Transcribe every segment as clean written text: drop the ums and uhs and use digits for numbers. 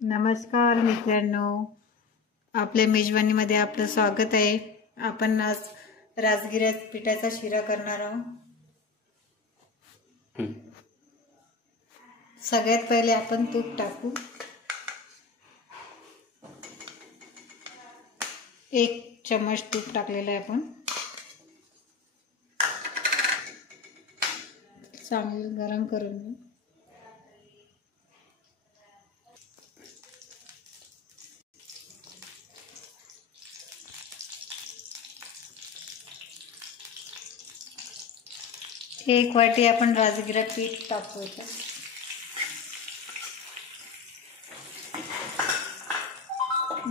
नमस्कार मित्रांनो, आपल्या मेजवानीमध्ये आपलं स्वागत आहे। आपण आज राजगिरा पिठाचा शिरा करणार आहोत। सगळ्यात पहिले आपण तूप टाकू। 1 चम्मच तूप टाकलेलं आहे आपण। चांगलं गरम करून घेऊ। एक वाटी आपण राजगिरा पीठ टाकू।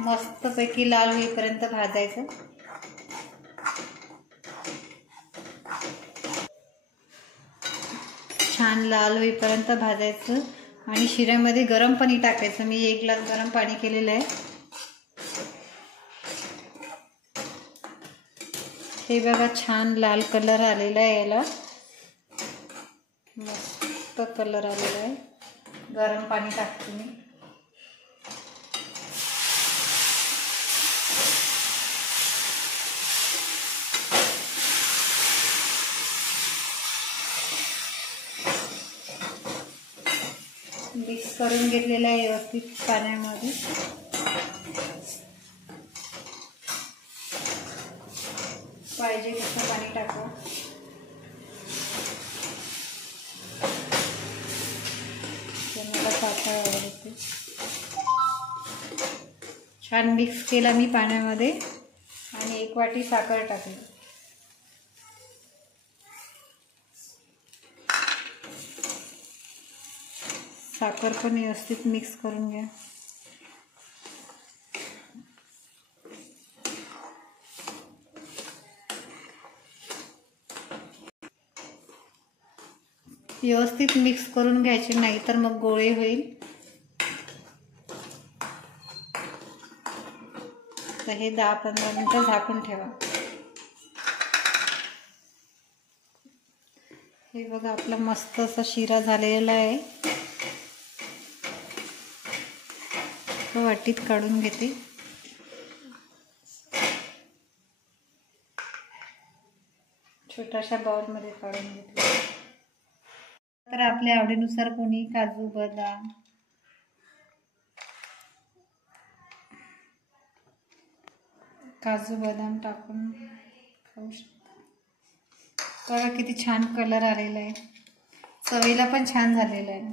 मस्त पैकी लाल होईपर्यंत भाजायचं। छान लाल होईपर्यंत भाजायचं आणि शिऱ्यामध्ये गरम पाणी टाकायचं। मी 1 ग्लास गरम पाणी केलेलं आहे। हे बघा, छान लाल कलर आलेला आहे। याला मस्त कलर आलेला आहे। गरम पाणी टाकते मी। मिक्स करून घेतलेलं आहे व्यवस्थित पाण्यामध्ये। पाहिजे तसं पाणी टाका। मला साखर आवडते। छान मिक्स केला मी पाण्यामध्ये आणि 1 वाटी साखर टाकली। साखर पण व्यवस्थित मिक्स करून घ्या। व्यवस्थित मिक्स करून घ्यायचे, नाही तर मग गोळे होईल। तर हे 10-15 मिनिटं झाकून ठेवा। हे बघा, आपला मस्त असा शिरा झालेला आहे। तो वाटीत काढून घेते। छोट्याशा बाउलमध्ये काढून घेते। तर आपल्या आवडीनुसार कोणी काजू बदाम टाकून खाऊ शकता। बघा किती छान कलर आलेला आहे। चवीला पण छान झालेला आहे।